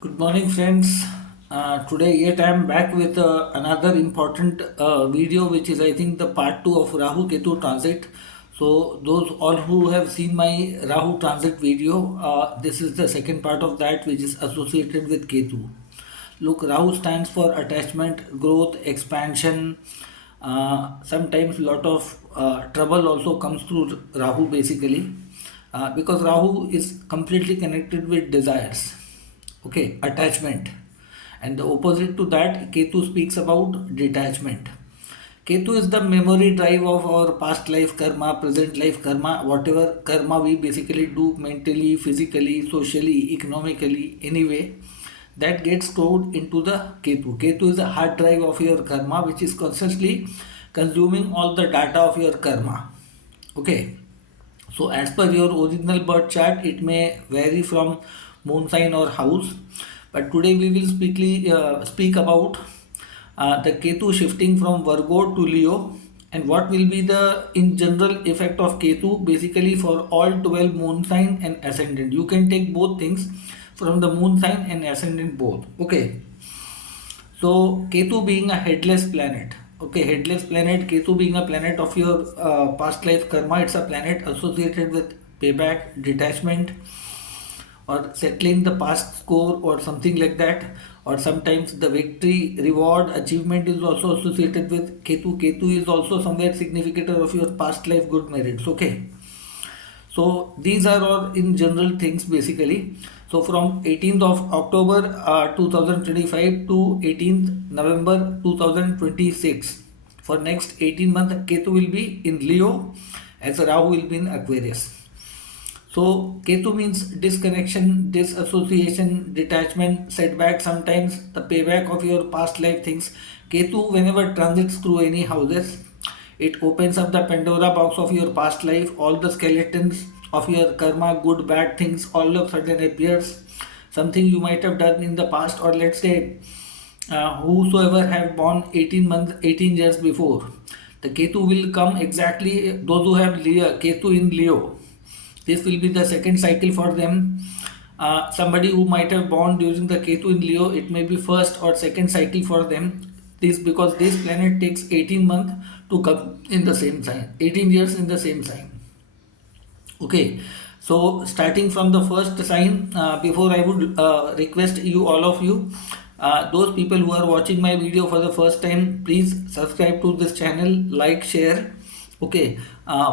Good morning, friends. Today, yet I am back with another important video, which is I think the part 2 of Rahu Ketu transit. So, those all who have seen my Rahu transit video, this is the second part of that, which is associated with Ketu. Look, Rahu stands for attachment, growth, expansion. Sometimes lot of trouble also comes through Rahu basically, because Rahu is completely connected with desires. Okay, attachment. And the opposite to that, Ketu speaks about detachment. Ketu is the memory drive of our past life karma, present life karma, whatever karma we basically do mentally, physically, socially, economically, anyway, that gets stored into the Ketu. Ketu is the hard drive of your karma, which is constantly consuming all the data of your karma. Okay. So as per your original birth chart, it may vary from moon sign or house. But today we will speak about the Ketu shifting from Virgo to Leo, and what will be the in general effect of Ketu basically for all 12 moon sign and ascendant. You can take both things from the moon sign and ascendant both. Okay. So Ketu being a headless planet. Okay, headless planet, Ketu being a planet of your past life karma, it's a planet associated with payback, detachment, or settling the past score or something like that. Or sometimes the victory, reward, achievement is also associated with Ketu. Ketu is also somewhere significant of your past life good merits. Okay. So these are all in general things basically. So from 18th of October 2025 to 18th November 2026, for next 18 months Ketu will be in Leo as Rahu will be in Aquarius. So Ketu means disconnection, disassociation, detachment, setback, sometimes the payback of your past life things. Ketu whenever transits through any houses, it opens up the Pandora box of your past life. All the skeletons of your karma, good, bad things, all of a sudden appears. Something you might have done in the past, or let's say, whosoever have born 18 months, 18 years before. The Ketu will come exactly those who have Leo, Ketu in Leo. This will be the second cycle for them. Somebody who might have born during the Ketu in Leo, it may be first or second cycle for them. This because this planet takes 18 months to come in the same sign, 18 years in the same sign. Okay, so starting from the first sign, before I would request you, all of you, those people who are watching my video for the first time, please subscribe to this channel, like, share. Okay,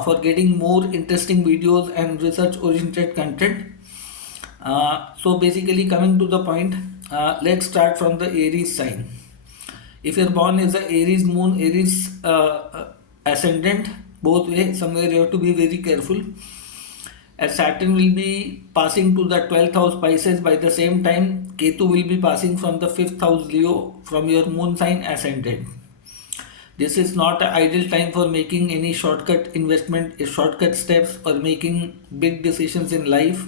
for getting more interesting videos and research oriented content. So basically coming to the point, let's start from the Aries sign. If you're born as a Aries moon, Aries ascendant, both way, somewhere you have to be very careful, as Saturn will be passing to the 12th house Pisces. By the same time, Ketu will be passing from the 5th house Leo from your moon sign ascendant. This is not an ideal time for making any shortcut investment, shortcut steps, or making big decisions in life.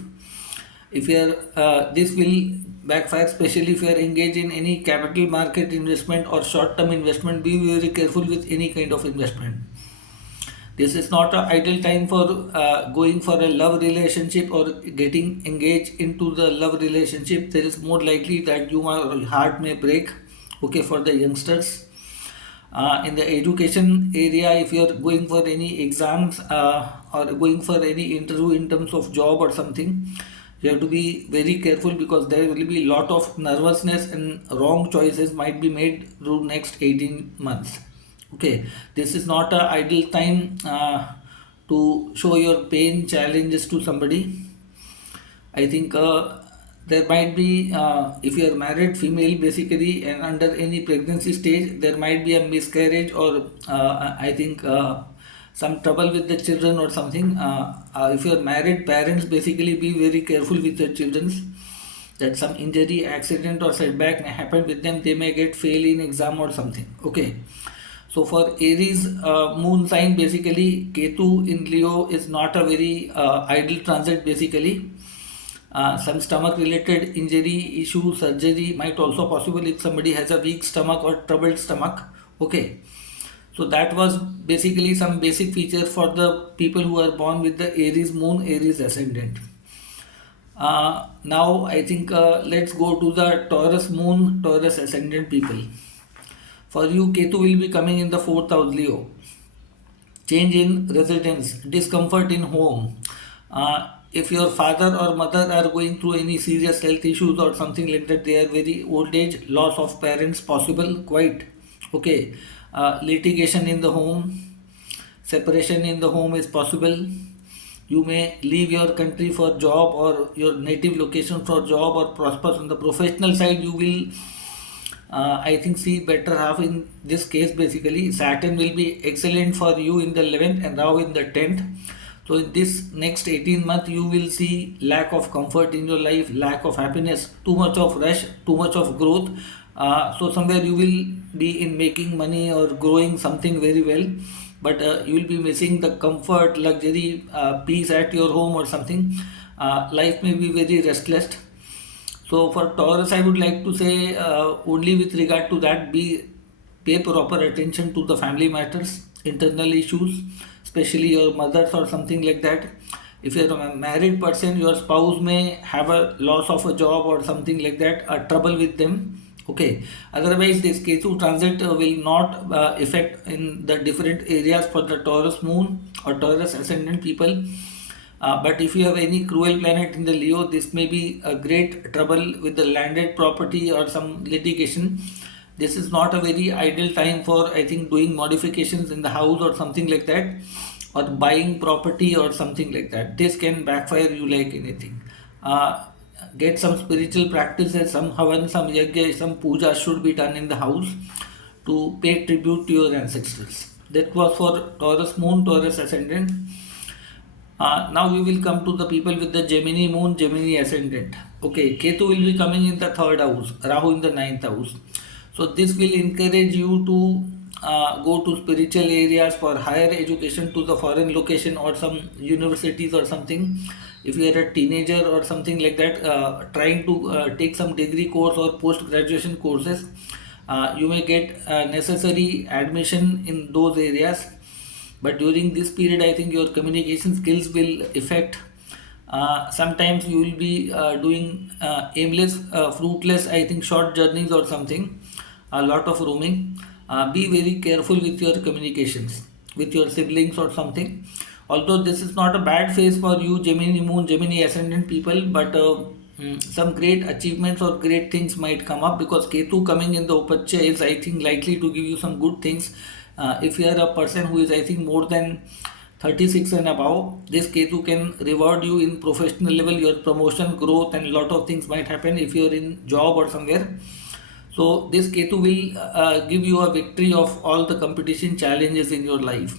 If you are, this will backfire, especially if you are engaged in any capital market investment or short-term investment. Be very careful with any kind of investment. This is not an ideal time for going for a love relationship or getting engaged into the love relationship. There is more likely that your heart may break. Okay, for the youngsters. In the education area, if you are going for any exams or going for any interview in terms of job or something, you have to be very careful because there will be a lot of nervousness and wrong choices might be made through next 18 months. Okay, this is not an ideal time to show your pain challenges to somebody. I think there might be, if you are married female basically and under any pregnancy stage, there might be a miscarriage or I think some trouble with the children or something. If you are married, parents basically be very careful with your children, that some injury, accident or setback may happen with them. They may get fail in exam or something. Okay. So for Aries moon sign, basically Ketu in Leo is not a very ideal transit basically. Some stomach related injury issue, surgery might also possible if somebody has a weak stomach or troubled stomach. Okay, so that was basically some basic feature for the people who are born with the Aries moon, Aries ascendant. Now I think let's go to the Taurus moon, Taurus ascendant people. For you, Ketu will be coming in the fourth house, Leo. Change in residence, discomfort in home. If your father or mother are going through any serious health issues or something like that, they are very old age, loss of parents possible, quite okay. Litigation in the home, separation in the home is possible. You may leave your country for job or your native location for job or prosper on the professional side. You will I think see better half in this case. Basically, Saturn will be excellent for you in the 11th and now in the 10th. So in this next 18 months, you will see lack of comfort in your life, lack of happiness, too much of rush, too much of growth. So somewhere you will be in making money or growing something very well, but you will be missing the comfort, luxury, peace at your home or something. Life may be very restless. So for Taurus, I would like to say only with regard to that, pay proper attention to the family matters, internal issues, especially your mothers or something like that. If you're a married person, your spouse may have a loss of a job or something like that, a trouble with them. Okay. Otherwise, this Ketu transit will not affect in the different areas for the Taurus moon or Taurus ascendant people. But if you have any cruel planet in the Leo, this may be a great trouble with the landed property or some litigation. This is not a very ideal time for, I think, doing modifications in the house or something like that, or buying property or something like that. This can backfire you like anything. Get some spiritual practices, some havan, some yajna, some puja should be done in the house to pay tribute to your ancestors. That was for Taurus moon, Taurus ascendant. Now we will come to the people with the Gemini moon, Gemini ascendant. Okay, Ketu will be coming in the third house, Rahu in the ninth house. So this will encourage you to go to spiritual areas for higher education to the foreign location or some universities or something. If you are a teenager or something like that, trying to take some degree course or post graduation courses, you may get necessary admission in those areas. But during this period, I think your communication skills will affect. Sometimes you will be doing aimless, fruitless, I think, short journeys or something, a lot of roaming. Be very careful with your communications with your siblings or something. Although this is not a bad phase for you, Gemini moon, Gemini ascendant people, but some great achievements or great things might come up because Ketu coming in the Upacha is, I think, likely to give you some good things. If you are a person who is, I think, more than 36 and above, this Ketu can reward you in professional level, your promotion, growth, and lot of things might happen if you are in job or somewhere. So this Ketu will give you a victory of all the competition challenges in your life.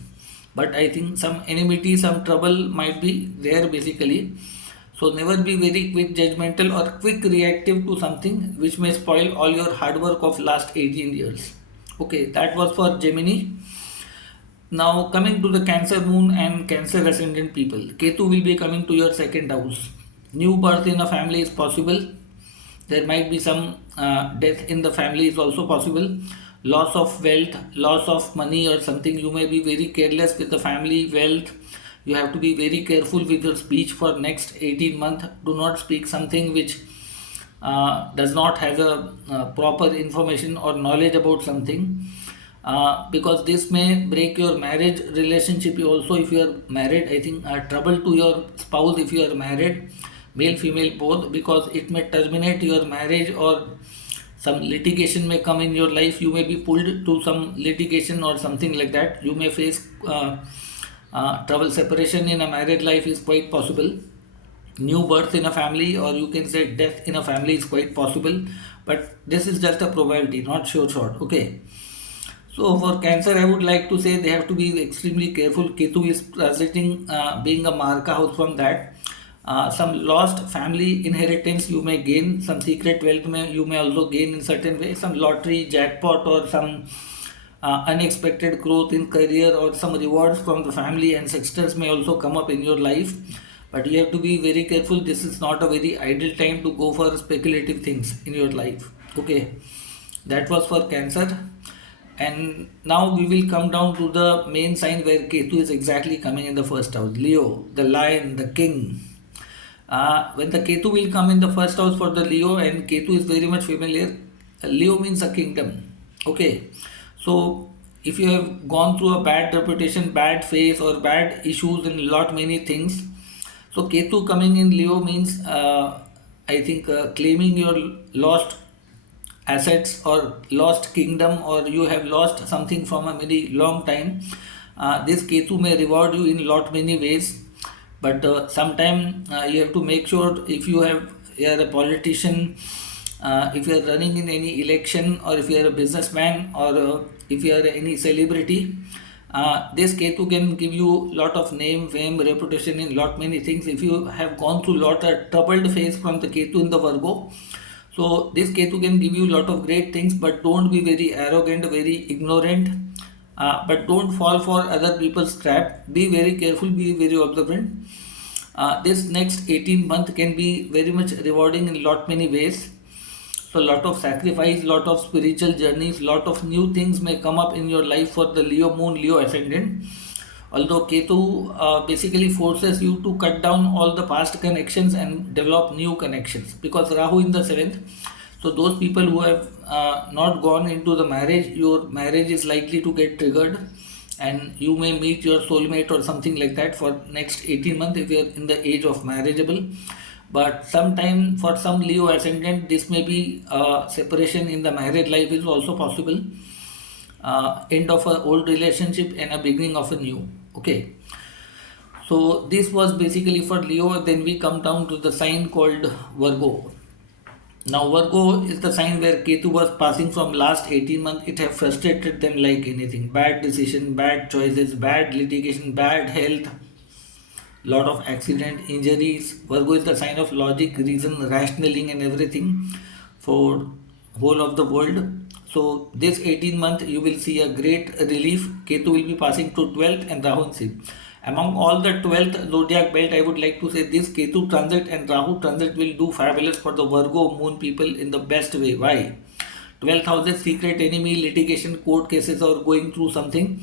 But I think some enmity, some trouble might be there basically. So never be very quick judgmental or quick reactive to something which may spoil all your hard work of last 18 years. Okay, that was for Gemini. Now coming to the Cancer moon and Cancer ascendant people. Ketu will be coming to your second house. New birth in a family is possible. There might be some death in the family is also possible. Loss of wealth, loss of money or something. You may be very careless with the family wealth. You have to be very careful with your speech for next 18 months. Do not speak something which does not have a proper information or knowledge about something, because this may break your marriage relationship. Also, if you are married, I think trouble to your spouse if you are married, male female both, because it may terminate your marriage or some litigation may come in your life. You may be pulled to some litigation or something like that. You may face trouble. Separation in a married life is quite possible. New birth in a family, or you can say death in a family, is quite possible, but this is just a probability, not sure shot. Okay, so for Cancer, I would like to say they have to be extremely careful. Ketu is transiting, being a Marka house from that. Some lost family inheritance you may gain, some secret wealth you may also gain in certain way, some lottery jackpot or some unexpected growth in career or some rewards from the family ancestors may also come up in your life. But you have to be very careful. This is not a very ideal time to go for speculative things in your life. Okay, that was for Cancer. And now we will come down to the main sign where Ketu is exactly coming in the first house. Leo, the lion, the king. When the Ketu will come in the first house for the Leo, and Ketu is very much familiar. Leo means a kingdom. Okay, so if you have gone through a bad reputation, bad phase, or bad issues in lot many things, so Ketu coming in Leo means I think claiming your lost assets or lost kingdom, or you have lost something from a very long time. This Ketu may reward you in lot many ways, but sometime you have to make sure, if you are a politician, if you are running in any election, or if you are a businessman, or if you are any celebrity, this Ketu can give you lot of name, fame, reputation in lot many things. If you have gone through lot of troubled phase from the Ketu in the Virgo, so this Ketu can give you lot of great things, but don't be very arrogant, very ignorant. But don't fall for other people's trap. Be very careful, be very observant. This next 18 month can be very much rewarding in lot many ways. So lot of sacrifice, lot of spiritual journeys, lot of new things may come up in your life for the Leo moon, Leo ascendant. Although Ketu basically forces you to cut down all the past connections and develop new connections, because Rahu in the 7th. So those people who have not gone into the marriage, your marriage is likely to get triggered, and you may meet your soulmate or something like that for next 18 months if you are in the age of marriageable. But sometime for some Leo ascendant, this may be separation in the married life is also possible. End of an old relationship and a beginning of a new. Okay, so this was basically for Leo. Then we come down to the sign called Virgo. Now Virgo is the sign where Ketu was passing from last 18 months. It have frustrated them like anything. Bad decision, bad choices, bad litigation, bad health, lot of accident, injuries. Virgo is the sign of logic, reason, rationaling and everything for whole of the world. So this 18 month you will see a great relief. Ketu will be passing to 12th and Rahu in 6th. Among all the 12th zodiac belt, I would like to say this Ketu transit and Rahu transit will do fabulous for the Virgo moon people in the best way. Why? 12th house is secret enemy, litigation, court cases, or going through something.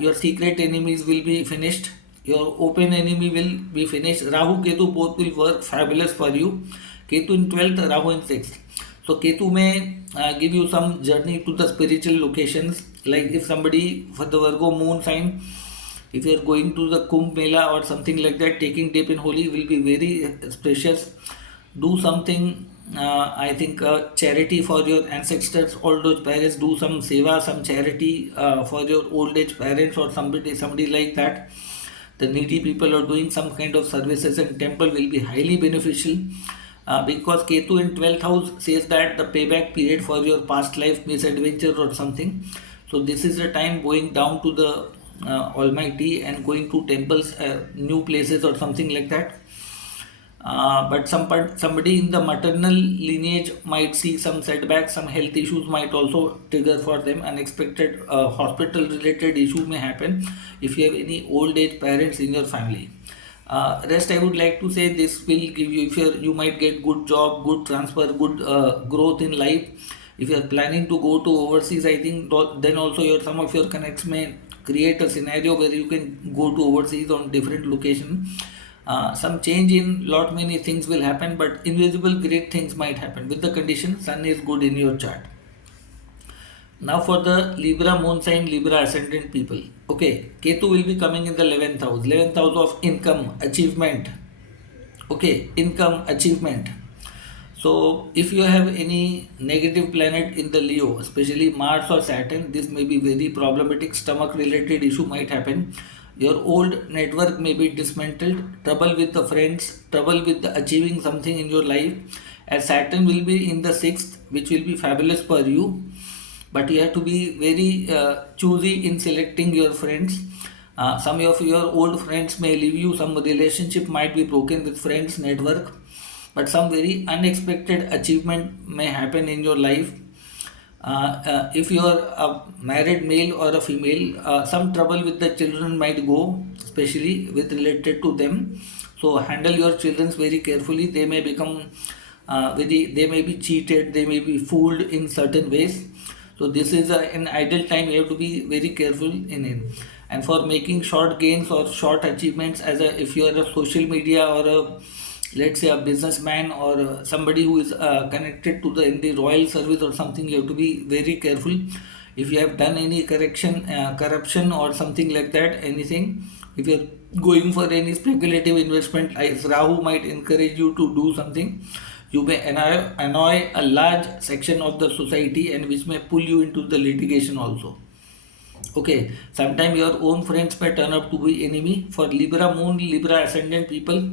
Your secret enemies will be finished. Your open enemy will be finished. Rahu, Ketu both will work fabulous for you. Ketu in 12th, Rahu in 6th. So Ketu may give you some journey to the spiritual locations. Like if somebody for the Virgo moon sign, if you are going to the Kumbh Mela or something like that, taking dip in Holi will be very precious. Do something, I think, charity for your ancestors, old age parents. Do some seva, some charity for your old age parents or somebody like that. The needy people are doing some kind of services in temple will be highly beneficial. Because Ketu in 12th house says that the payback period for your past life misadventure or something. So this is the time going down to the Almighty and going to temples, new places or something like that. But somebody in the maternal lineage might see some setbacks, some health issues might also trigger for them. Unexpected hospital related issue may happen if you have any old age parents in your family. Rest I would like to say this will give you, if you might get good job, good transfer, good growth in life. If you are planning to go to overseas, I think then also some of your connects may create a scenario where you can go to overseas on different location. Some change in lot many things will happen, but invisible great things might happen with the condition sun is good in your chart. Now for the Libra moon sign, Libra ascendant people. Okay, Ketu will be coming in the 11th house. 11th house of income, achievement. Okay, income, achievement. So if you have any negative planet in the Leo, especially Mars or Saturn, this may be very problematic. Stomach related issue might happen. Your old network may be dismantled. Trouble with the friends, trouble with the achieving something in your life. As Saturn will be in the 6th, which will be fabulous for you. But you have to be very choosy in selecting your friends. Some of your old friends may leave you. Some relationship might be broken with friends, network. But some very unexpected achievement may happen in your life. If you are a married male or a female, some trouble with the children might go, especially with related to them. So handle your children very carefully. They may become they may be cheated, they may be fooled in certain ways. So this is an ideal time. You have to be very careful in it. And for making short gains or short achievements, if you are a social media or let's say a businessman or somebody who is connected to the in the royal service or something, you have to be very careful. If you have done any corruption or something like that, anything, if you're going for any speculative investment, as Rahu might encourage you to do something, you may annoy a large section of the society, and which may pull you into the litigation also. Okay, sometimes your own friends may turn up to be enemy. For Libra moon, Libra ascendant people,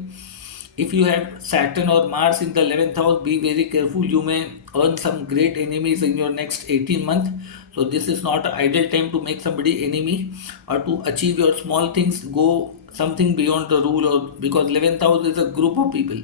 if you have Saturn or Mars in the 11th house, be very careful. You may earn some great enemies in your next 18 months. So this is not an ideal time to make somebody enemy or to achieve your small things, go something beyond the rule, or because 11th house is a group of people.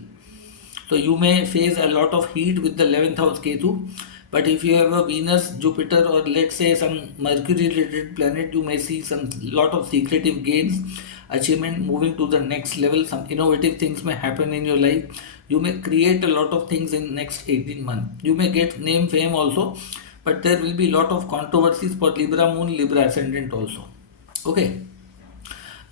So you may face a lot of heat with the 11th house Ketu. But if you have a Venus, Jupiter, or let's say some Mercury related planet, you may see some lot of secretive gains, achievement, moving to the next level. Some innovative things may happen in your life. You may create a lot of things in next 18 months. You may get name, fame also, but there will be lot of controversies for Libra moon, Libra ascendant also. Okay.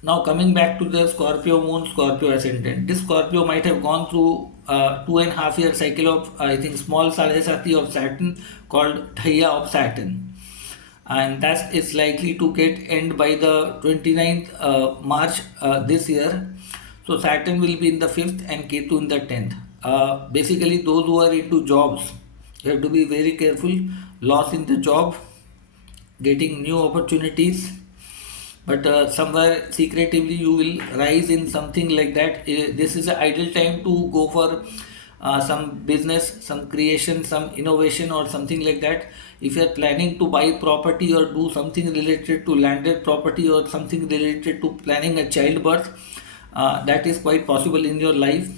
Now coming back to the Scorpio moon, Scorpio ascendant. This Scorpio might have gone through 2.5 year cycle of, I think, small Sarasati of Saturn called Dhaya of Saturn. And that is likely to get end by the 29th March this year. So Saturn will be in the 5th and Ketu in the 10th. Basically those who are into jobs, you have to be very careful. Loss in the job, getting new opportunities, but somewhere secretively you will rise in something like that. This is an ideal time to go for some business, some creation, some innovation or something like that. If you are planning to buy property or do something related to landed property or something related to planning a childbirth, that is quite possible in your life.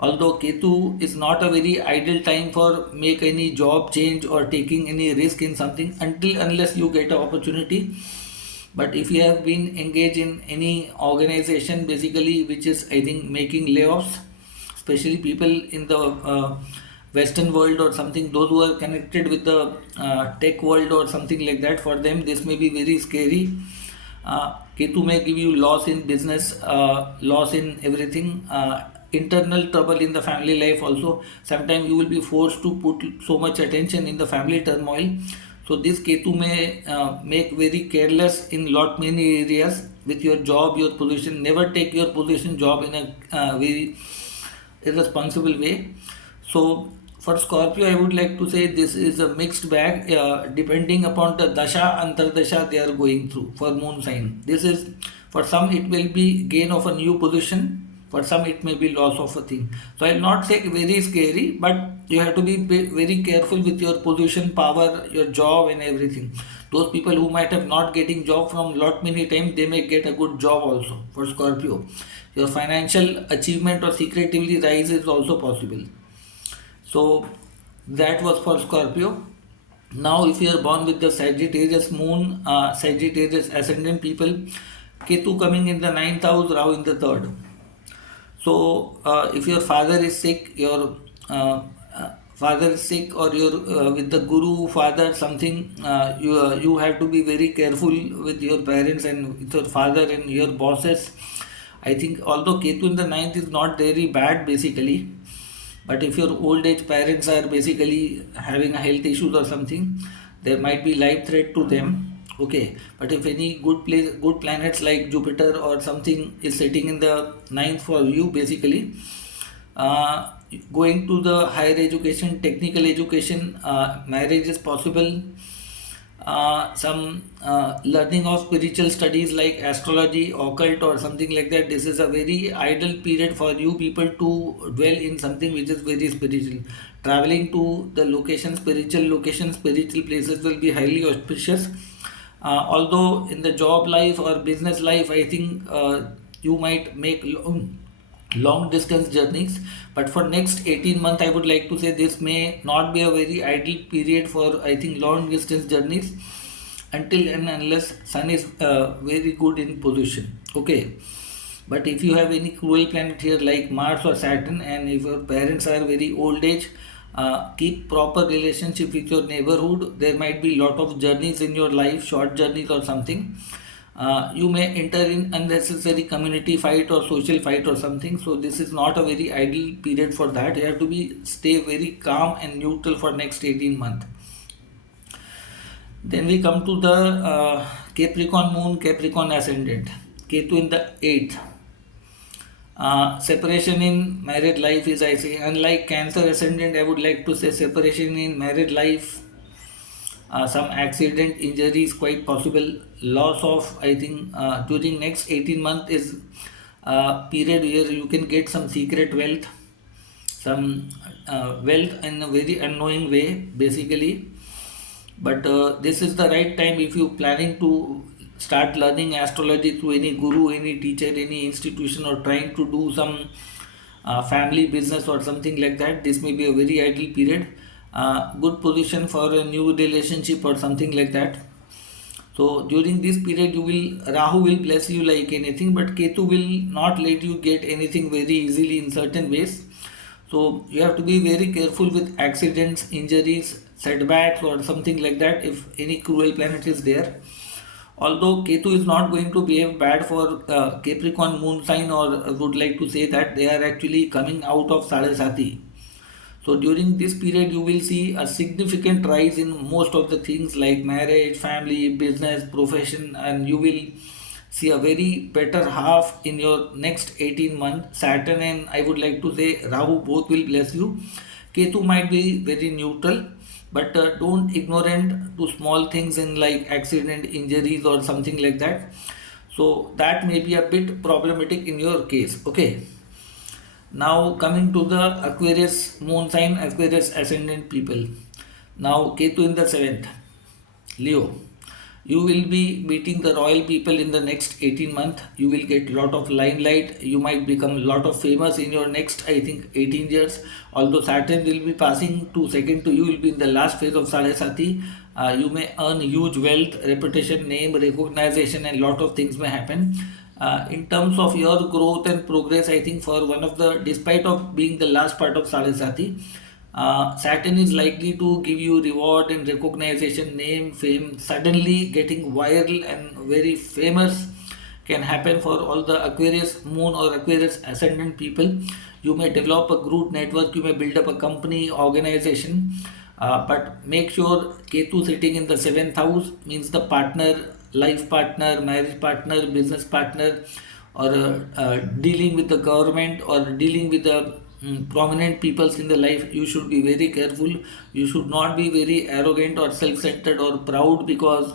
Although Ketu is not a very ideal time for make any job change or taking any risk in something unless you get an opportunity. But if you have been engaged in any organization basically which is, I think, making layoffs, especially people in the western world or something, those who are connected with the tech world or something like that, for them this may be very scary. Ketu may give you loss in business, loss in everything, internal trouble in the family life also. Sometimes you will be forced to put so much attention in the family turmoil. So this Ketu may make very careless in lot many areas with your job, your position. Never take your position job in a very irresponsible way. So for Scorpio, I would like to say this is a mixed bag depending upon the dasha antardasha they are going through for moon sign. This is, for some it will be gain of a new position. For some it may be loss of a thing. So I will not say very scary, but you have to be very careful with your position, power, your job and everything. Those people who might have not getting job from lot many times, they may get a good job also for Scorpio. Your financial achievement or secretively rise is also possible. So that was for Scorpio. Now if you are born with the Sagittarius moon, Sagittarius ascendant people, Ketu coming in the 9th house, Rahu in the 3rd. So if your father is sick, your father is sick, or your with the guru father something, you have to be very careful with your parents and with your father and your bosses. I think although Ketu in the 9th is not very bad basically, but if your old age parents are basically having a health issues or something, there might be life threat to them. Okay, but if any good planets like Jupiter or something is sitting in the 9th for you, basically going to the higher education, technical education, marriage is possible. Some learning of spiritual studies like astrology, occult or something like that. This is a very ideal period for you people to dwell in something which is very spiritual. Traveling to the location, spiritual places will be highly auspicious. Although in the job life or business life, I think you might make long distance journeys, but for next 18 months I would like to say this may not be a very ideal period for, I think, long distance journeys until and unless sun is very good in position. Okay, but if you have any cruel planet here like Mars or Saturn, and if your parents are very old age, keep proper relationship with your neighborhood. There might be lot of journeys in your life, short journeys or something. You may enter in unnecessary community fight or social fight or something. So this is not a very ideal period for that. You have to be stay very calm and neutral for next 18 months. Then we come to the Capricorn moon, Capricorn ascendant, Ketu in the 8th. Separation in married life is, I say, unlike Cancer ascendant, I would like to say separation in married life, some accident, injury is quite possible. Loss of, I think, during next 18 months is a period where you can get some secret wealth, some wealth in a very unknowing way, basically. But this is the right time if you planning to start learning astrology through any guru, any teacher, any institution, or trying to do some family business or something like that. This may be a very ideal period, good position for a new relationship or something like that. So during this period, you will Rahu will bless you like anything, but Ketu will not let you get anything very easily in certain ways. So you have to be very careful with accidents, injuries, setbacks, or something like that if any cruel planet is there. Although Ketu is not going to behave bad for Capricorn moon sign, or would like to say that they are actually coming out of Sadasati. So during this period, you will see a significant rise in most of the things like marriage, family, business, profession, and you will see a very better half in your next 18 months. Saturn and I would like to say Rahu both will bless you. Ketu might be very neutral, but don't ignorant to small things in like accident, injuries, or something like that. So that may be a bit problematic in your case. Okay. Now coming to the Aquarius moon sign, Aquarius ascendant people. Now Ketu in the 7th, Leo. You will be meeting the royal people in the next 18 months. You will get lot of limelight. You might become lot of famous in your next, I think, 18 years. Although Saturn will be passing to second to you, will be in the last phase of Sarasati. You may earn huge wealth, reputation, name, recognition, and lot of things may happen. In terms of your growth and progress, I think for one of the, despite of being the last part of Sarasati, Saturn is likely to give you reward and recognition, name, fame. Suddenly getting viral and very famous can happen for all the Aquarius moon or Aquarius ascendant people. You may develop a group network, you may build up a company, organization, but make sure Ketu sitting in the 7th house means the partner, life partner, marriage partner, business partner, or dealing with the government or dealing with the prominent peoples in the life. You should be very careful. You should not be very arrogant or self-centered or proud, because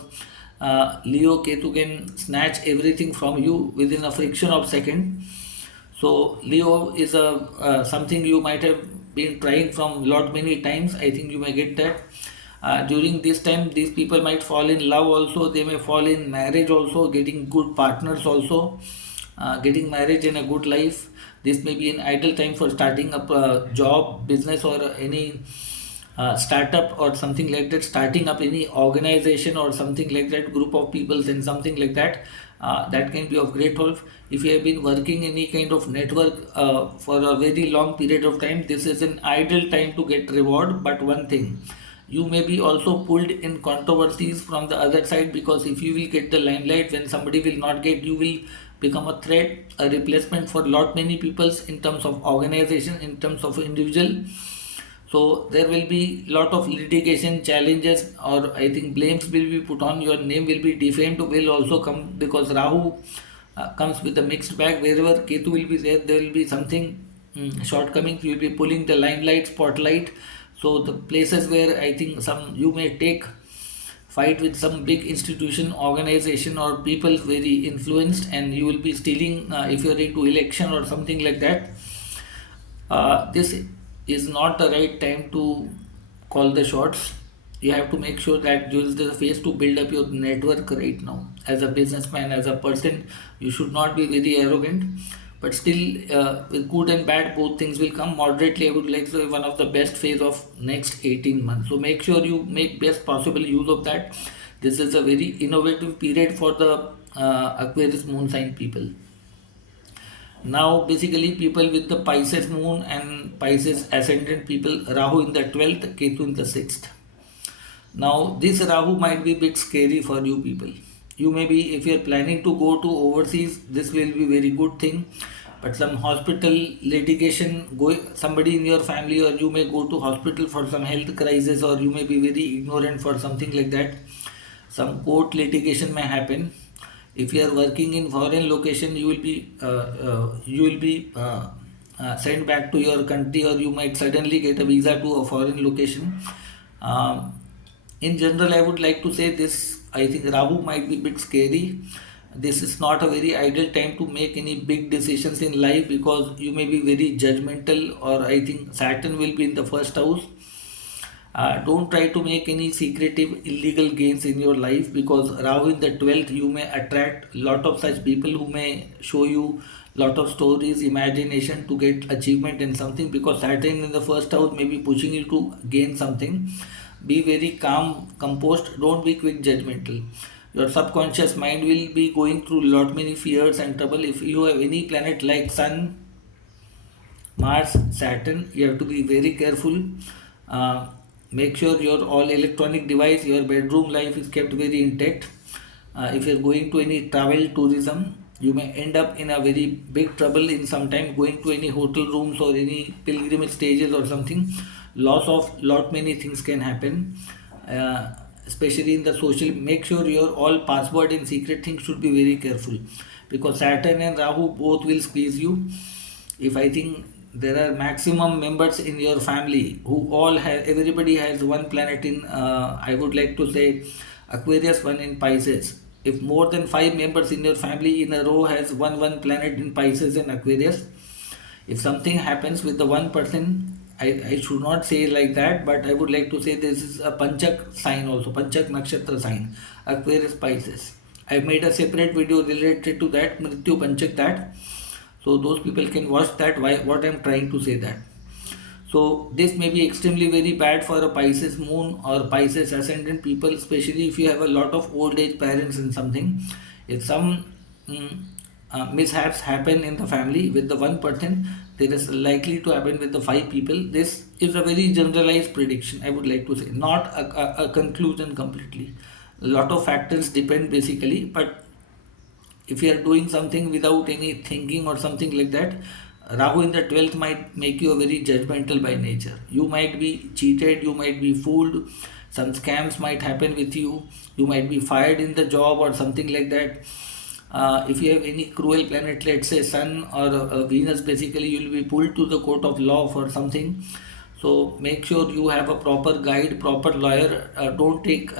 Leo Ketu can snatch everything from you within a fraction of second. So Leo is a something you might have been trying from lot many times. I think you may get that. During this time, these people might fall in love also. They may fall in marriage also, getting good partners also, getting marriage in a good life. This may be an ideal time for starting up a job, business, or any startup or something like that, starting up any organization or something like that, group of peoples and something like that. That can be of great help. If you have been working any kind of network for a very long period of time, this is an ideal time to get reward. But one thing, you may be also pulled in controversies from the other side, because if you will get the limelight when somebody will not get, you will become a threat, a replacement for lot many peoples in terms of organization, in terms of individual. So there will be lot of litigation challenges, or I think blames will be put on. Your name will be defamed, will also come, because Rahu comes with a mixed bag. Wherever Ketu will be there, there will be something shortcomings. You will be pulling the limelight, spotlight. So the places where I think some you may take fight with some big institution, organization, or people very influenced, and you will be stealing if you are into election or something like that. This is not the right time to call the shots. You have to make sure that this is the phase to build up your network right now. As a businessman, as a person, you should not be very arrogant, but still, with good and bad, both things will come moderately. I would like to say one of the best phase of next 18 months. So make sure you make best possible use of that. This is a very innovative period for the Aquarius moon sign people. Now, basically, people with the Pisces moon and Pisces ascendant people, Rahu in the 12th, Ketu in the 6th. Now, this Rahu might be a bit scary for you people. you may be, if you're planning to go to overseas, this will be very good thing. But some hospital litigation, somebody in your family, or you may go to hospital for some health crisis, or you may be very ignorant for something like that. Some court litigation may happen. If you are working in foreign location, you will be sent back to your country, or you might suddenly get a visa to a foreign location. um, in general, I would like to say this. I think Rahu might be a bit scary. This is not a very ideal time to make any big decisions in life, because you may be very judgmental, or I think Saturn will be in the first house. Don't try to make any secretive illegal gains in your life, because Rahu in the 12th, you may attract lot of such people who may show you lot of stories, imagination to get achievement in something, because Saturn in the first house may be pushing you to gain something. Be very calm, composed, don't be quick judgmental. Your subconscious mind will be going through lot many fears and trouble. If you have any planet like Sun, Mars, Saturn, you have to be very careful. Uh, Make sure your all electronic device, your bedroom life is kept very intact. If you are going to any travel tourism, you may end up in a very big trouble in some time, going to any hotel rooms or any pilgrimage stages or something. Loss of lot many things can happen. Especially in the social, make sure your all password and secret things should be very careful, because Saturn and Rahu both will squeeze you. If I think there are maximum members in your family who all have, everybody has one planet in, I would like to say, Aquarius, one in Pisces. If more than 5 members in your family in a row has one planet in Pisces and Aquarius, if something happens with the one person, I should not say like that, but I would like to say this is a Panchak sign also, Panchak Nakshatra sign, Aquarius, Pisces. I made a separate video related to that, Mrityu Panchak, that. So those people can watch that, why what I'm trying to say that. So this may be extremely very bad for a Pisces moon or Pisces ascendant people, especially if you have a lot of old age parents and something. If some mishaps happen in the family with the one person, there is likely to happen with the 5 people. This is a very generalized prediction, I would like to say, not a conclusion completely. A lot of factors depend basically, but if you are doing something without any thinking or something like that, Rahu in the 12th might make you a very judgmental by nature. You might be cheated, you might be fooled, some scams might happen with you, you might be fired in the job or something like that. If you have any cruel planet, let's say Sun or Venus, basically you will be pulled to the court of law for something. So make sure you have a proper guide, proper lawyer. Don't take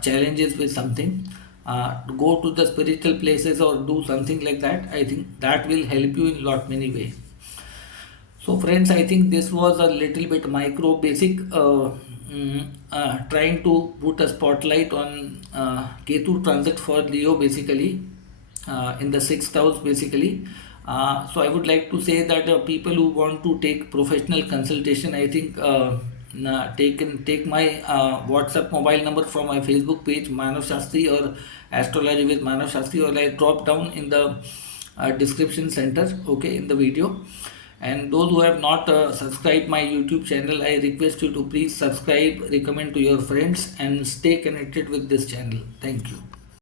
challenges with something. Go to the spiritual places or do something like that. I think that will help you in lot many ways. So friends, I think this was a little bit micro basic, trying to put a spotlight on Ketu transit for Leo basically, in the 6th house basically. So I would like to say that people who want to take professional consultation, I think take my WhatsApp mobile number from my Facebook page, Manav Shastri, or Astrology with Manav Shastri, or I drop down in the description center, okay, in the video. And those who have not subscribed my YouTube channel, I request you to please subscribe, recommend to your friends, and stay connected with this channel. Thank you.